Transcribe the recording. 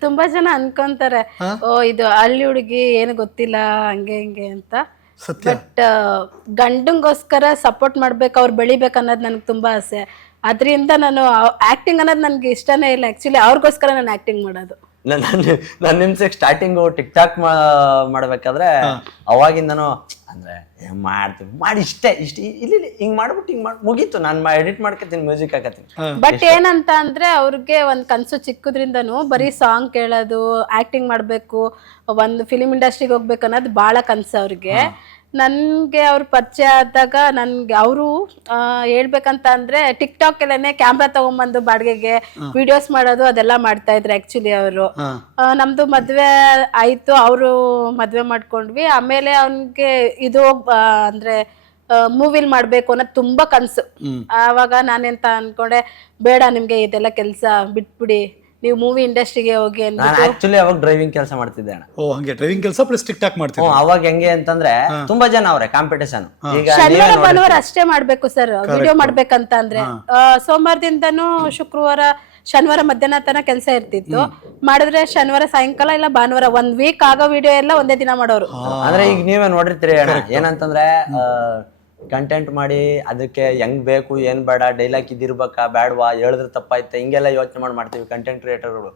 ತುಂಬಾ ಜನ ಅನ್ಕೊಂತಾರೆ ಓ ಇದು ಹಳ್ಳಿ ಹುಡುಗಿ ಏನು ಗೊತ್ತಿಲ್ಲ ಹಂಗೆ ಹಿಂಗೆ ಅಂತ. ಸತ್ಯ. ಬಟ್ ಗಂಡಂಗೋಸ್ಕರ ಸಪೋರ್ಟ್ ಮಾಡ್ಬೇಕು ಅವ್ರು ಬೆಳಿಬೇಕು ಅನ್ನೋದು ನನಗೆ ತುಂಬಾ ಆಸೆ. ಅದರಿಂದ ನಾನು ಆಕ್ಟಿಂಗ್ ಅನ್ನೋದು ನನಗೆ ಇಷ್ಟನೇ ಇಲ್ಲ. ಆಕ್ಚುಲಿ ಅವ್ರಿಗೋಸ್ಕರ ನಾನು ಆಕ್ಟಿಂಗ್ ಮಾಡೋದು. ನನ್ನ ನನ್ನ ನಿಮ್ಸಕ್ಕೆ ಸ್ಟಾರ್ಟಿಂಗು ಟಿಕ್ ಟಾಕ್ ಮಾಡ್ಬೇಕಾದ್ರೆ ಅವಾಗಿಂದನು ಅಂದ್ರೆ ಮಾಡ್ತೀವಿ ಮಾಡ್ತೀನಿ ಮಾಡಿ ಇಷ್ಟೇ ಇಷ್ಟ ಇಲ್ಲಿ ಇಲ್ಲಿ ಹಿಂಗ್ ಮಾಡ್ಬಿಟ್ಟು ಹಿಂಗ್ ಮಾಡಿ ಮುಗೀತು. ನಾನು ಎಡಿಟ್ ಮಾಡ್ಕೊತೀನಿ ಮ್ಯೂಸಿಕ್ ಹಾಕತ್ತೀನಿ. ಬಟ್ ಏನಂತ ಅಂದ್ರೆ ಅವ್ರಿಗೆ ಒಂದ್ ಕನ್ಸು ಚಿಕ್ಕದ್ರಿಂದನು ಬರೀ ಸಾಂಗ್ ಕೇಳೋದು ಆಕ್ಟಿಂಗ್ ಮಾಡ್ಬೇಕು ಒಂದು ಫಿಲಿಮ್ ಇಂಡಸ್ಟ್ರಿಗೆ ಹೋಗ್ಬೇಕು ಅನ್ನೋದು ಬಹಳ ಕನ್ಸು ಅವ್ರಿಗೆ. ನನ್ಗೆ ಅವ್ರ ಪರಿಚಯ ಆದಾಗ ನನ್ಗೆ ಅವರು ಹೇಳ್ಬೇಕಂತ ಅಂದ್ರೆ ಟಿಕ್ ಟಾಕ್ ಎಲ್ಲಾನೆ ಕ್ಯಾಮ್ರಾ ತಗೊಂಬಂದು ಬಾಡಿಗೆಗೆ ವಿಡಿಯೋಸ್ ಮಾಡೋದು ಅದೆಲ್ಲ ಮಾಡ್ತಾ ಇದ್ರು ಆಕ್ಚುಲಿ ಅವರು. ನಮ್ದು ಮದ್ವೆ ಆಯ್ತು ಅವರು ಮದ್ವೆ ಮಾಡ್ಕೊಂಡ್ವಿ. ಆಮೇಲೆ ಅವನ್ಗೆ ಇದು ಅಂದ್ರೆ ಮೂವಿಲ್ ಮಾಡ್ಬೇಕು ಅನ್ನೋದು ತುಂಬಾ ಕನ್ಸು. ಆವಾಗ ನಾನೆಂತ ಅನ್ಕೊಂಡೆ ಬೇಡ ನಿಮ್ಗೆ ಇದೆಲ್ಲ ಕೆಲಸ ಬಿಟ್ಬಿಡಿ ನೀವು ಮೂವಿ ಇಂಡಸ್ಟ್ರಿಗೆ ಹೋಗಿ ನಾನು ಆಕ್ಚುಲಿ ಅವಾಗ ಡ್ರೈವಿಂಗ್ ಕೆಲಸ ಮಾಡ್ತಿದ್ದೆ ಅಣ್ಣ. ಓ ಹಂಗೆ ಡ್ರೈವಿಂಗ್ ಕೆಲಸ ಪ್ಲಸ್ ಟಿಕ್ ಟಾಕ್ ಮಾಡ್ತೀವಿ ಹ್ಞೂ ಅವಾಗ ಹೆಂಗೆ ಅಂತಂದ್ರೆ ತುಂಬಾ ಜನ ಅವ್ರೆ ಕಾಂಪಿಟೇಷನ್ ಈಗ ಶನಿವಾರ ಭಾನುವಾರ ಅಷ್ಟೇ ಮಾಡ್ಬೇಕು ಸರ್ ವಿಡಿಯೋ ಮಾಡ್ಬೇಕಂತ ಅಂದ್ರೆ ಆ, ಸೋಮವಾರದಿಂದನೂ ಶುಕ್ರವಾರ ಶನಿವಾರ ಮಧ್ಯಾಹ್ನ ತನ ಕೆಲಸ ಇರ್ತಿತ್ತು. ಮಾಡಿದ್ರೆ ಶನಿವಾರ ಸಾಯಂಕಾಲ ಇಲ್ಲ ಭಾನುವಾರ ಒಂದ್ ವೀಕ್ ಆಗೋ ವಿಡಿಯೋ ಎಲ್ಲ ಒಂದೇ ದಿನ ಮಾಡೋರು. ಅಂದ್ರೆ ಈಗ ನೀವೇ ನೋಡಿರ್ತೀರಿ ಅಣ್ಣ. ಏನಂತಂದ್ರೆ ಕಂಟೆಂಟ್ ಮಾಡಿ ಅದಕ್ಕೆ ಹೆಂಗ್ ಬೇಕು, ಏನ್ ಬೇಡ ಡೈಲಾಗ್ ಇದಿರ್ಬೇಕಾ ಬೇಡವಾ ಹೇಳಿದ್ರೆ ತಪ್ಪಾಯ್ತಾ, ಹಿಂಗೆಲ್ಲ ಯೋಚನೆ ಮಾಡಿ ಮಾಡ್ತೀವಿ ಕಂಟೆಂಟ್ ಕ್ರಿಯೇಟರ್ಗಳು